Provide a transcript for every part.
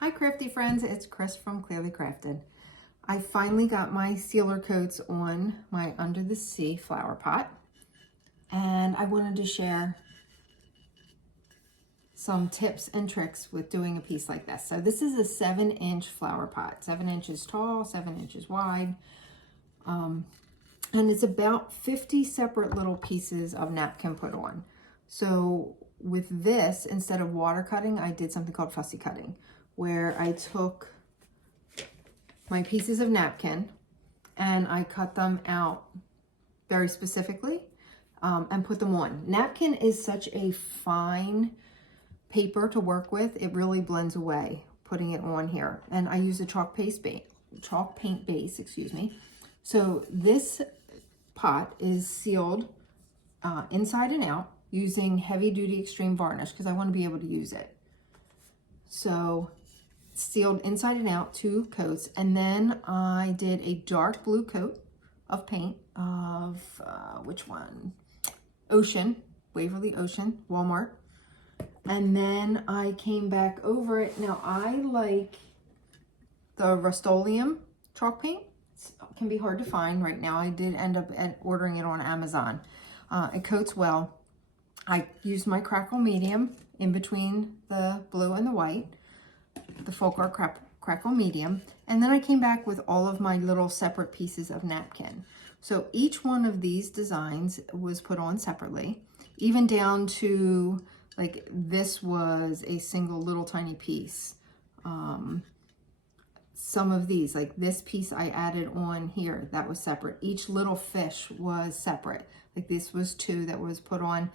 Hi Krafty friends, it's Chris from Clearly Krafted. I finally got my sealer coats on my Under the Sea flower pot, and I wanted to share some tips and tricks with doing a piece like this. So this is a 7-inch flower pot, 7 inches tall, 7 inches wide, and it's about 50 separate little pieces of napkin put on. So with this, instead of water cutting, I did something called fussy cutting, where I took my pieces of napkin and I cut them out very specifically and put them on. Napkin is such a fine paper to work with. It really blends away putting it on here. And I use a chalk paint base, excuse me. So this pot is sealed inside and out using heavy duty extreme varnish because I want to be able to use it. So sealed inside and out, 2 coats, and then I did a dark blue coat of paint of which one? Ocean, Waverly Ocean, Walmart. And then I came back over it. Now I like the Rust-Oleum chalk paint. It can be hard to find right now. I did end up ordering it on Amazon. It coats well. I used my Crackle Medium in between the blue and the white, the Folk Art Crackle Medium, and then I came back with all of my little separate pieces of napkin. So each one of these designs was put on separately, even down to, like, this was a single little tiny piece. Some of these, like this piece I added on here, that was separate. Each little fish was separate. Like this was 2 that was put on.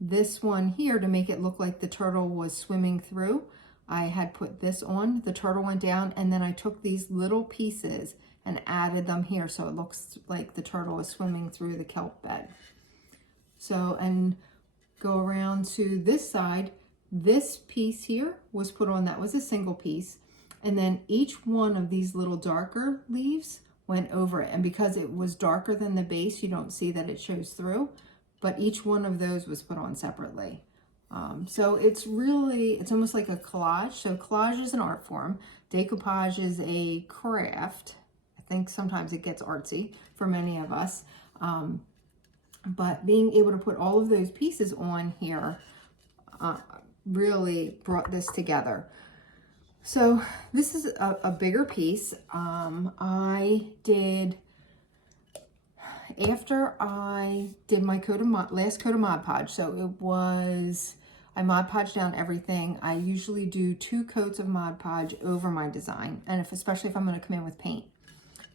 This one here, to make it look like the turtle was swimming through, I had put this on, the turtle went down, and then I took these little pieces and added them here so it looks like the turtle is swimming through the kelp bed. So, and go around to this side, this piece here was put on, that was a single piece, and then each one of these little darker leaves went over it, and because it was darker than the base, you don't see that it shows through, but each one of those was put on separately. So it's almost like a collage. So collage is an art form. Decoupage is a craft. I think sometimes it gets artsy for many of us. But being able to put all of those pieces on here really brought this together. So this is a bigger piece. After I did my last coat of Mod Podge, so it was, I Mod Podge down everything. I usually do 2 coats of Mod Podge over my design, and especially if I'm going to come in with paint.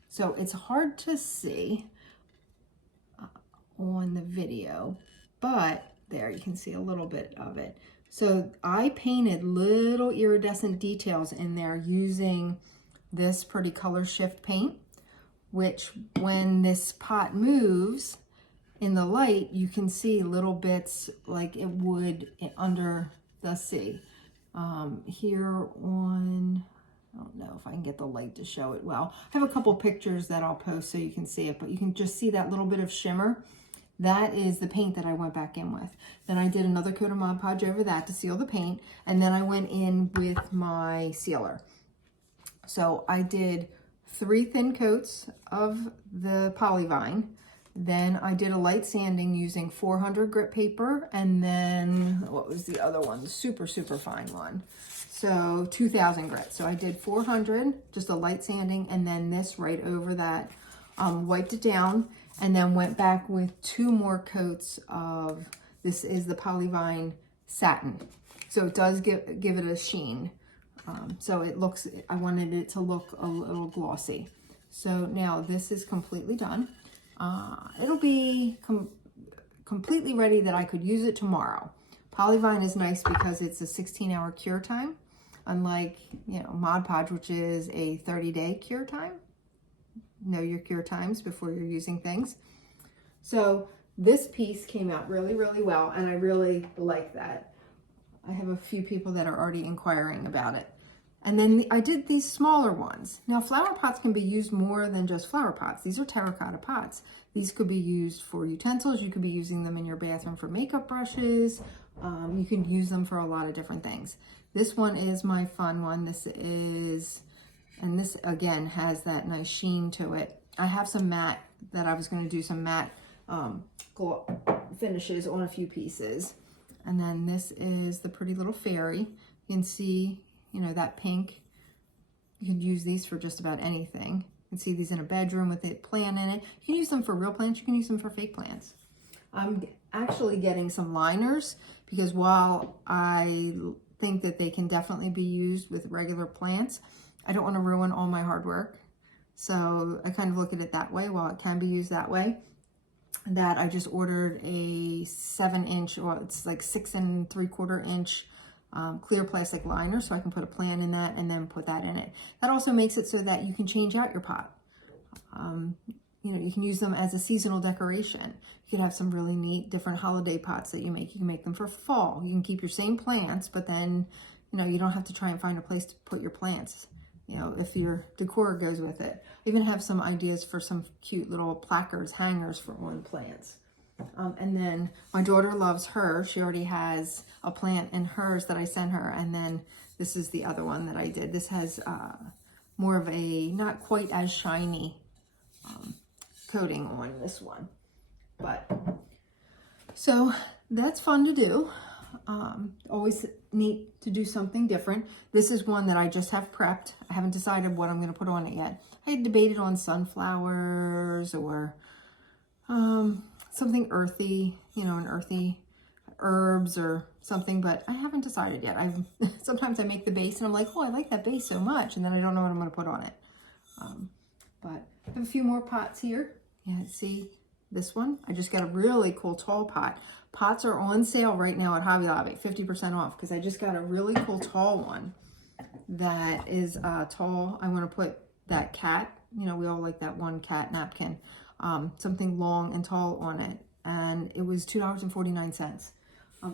So it's hard to see on the video, but there you can see a little bit of it. So I painted little iridescent details in there using this Pretty Color Shift paint, which when this pot moves in the light, you can see little bits like it would under the sea. Here on, I don't know if I can get the light to show it well. I have a couple pictures that I'll post so you can see it, but you can just see that little bit of shimmer. That is the paint that I went back in with. Then I did another coat of Mod Podge over that to seal the paint, and then I went in with my sealer. So I did 3 thin coats of the Polyvine. Then I did a light sanding using 400 grit paper, and then what was the other one? The super fine one. So 2000 grit. So I did 400, just a light sanding, and then this right over that. Wiped it down, and then went back with 2 more coats of, this is the Polyvine satin. So it does give it a sheen. So it looks, I wanted it to look a little glossy. So now this is completely done. It'll be completely ready that I could use it tomorrow. Polyvine is nice because it's a 16-hour cure time, unlike, you know, Mod Podge, which is a 30-day cure time. Know your cure times before you're using things. So this piece came out really well, and I really like that. I have a few people that are already inquiring about it. And then I did these smaller ones. Now, flower pots can be used more than just flower pots. These are terracotta pots. These could be used for utensils. You could be using them in your bathroom for makeup brushes. You can use them for a lot of different things. This one is my fun one. And this again has that nice sheen to it. I have some matte that I was going to do some matte finishes on a few pieces. And then this is the pretty little fairy. You can see, you know, that pink. You can use these for just about anything. You can see these in a bedroom with a plant in it. You can use them for real plants. You can use them for fake plants. I'm actually getting some liners because while I think that they can definitely be used with regular plants, I don't want to ruin all my hard work. So I kind of look at it that way. While it can be used that way, that I just ordered a 7-inch, or it's like 6 3/4 inch clear plastic liner, so I can put a plant in that and then put that in it. That also makes it so that you can change out your pot. You know, you can use them as a seasonal decoration. You could have some really neat different holiday pots that you make. You can make them for fall. You can keep your same plants, but then, you know, you don't have to try and find a place to put your plants, you know, if your decor goes with it. I even have some ideas for some cute little placards, hangers for on plants. And then my daughter loves her. She already has a plant in hers that I sent her. And then this is the other one that I did. This has more of a not quite as shiny coating on this one. But so that's fun to do. Always neat to do something different. This is one that I just have prepped. I haven't decided what I'm going to put on it yet. I had debated on sunflowers or something earthy, you know, an earthy herbs or something, but I haven't decided yet. Sometimes I make the base and I'm like, oh, I like that base so much, and then I don't know what I'm going to put on it. But I have a few more pots here. Yeah, see this one? I just got a really cool tall pot. Pots are on sale right now at Hobby Lobby, 50% off, because I just got a really cool tall one that is tall. I want to put that cat, you know, we all like that one cat napkin, something long and tall on it. And it was $2.49.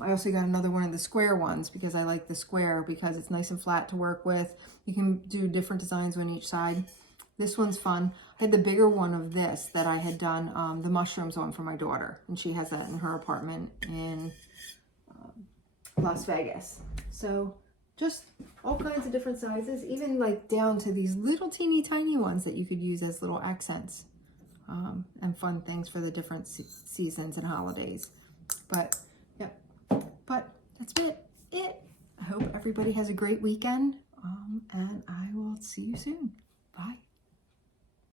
I also got another one of the square ones because I like the square because it's nice and flat to work with. You can do different designs on each side. This one's fun. I had the bigger one of this that I had done the mushrooms on for my daughter. And she has that in her apartment in Las Vegas. So just all kinds of different sizes, even like down to these little teeny tiny ones that you could use as little accents and fun things for the different seasons and holidays. But yeah, but that's it. I hope everybody has a great weekend and I will see you soon.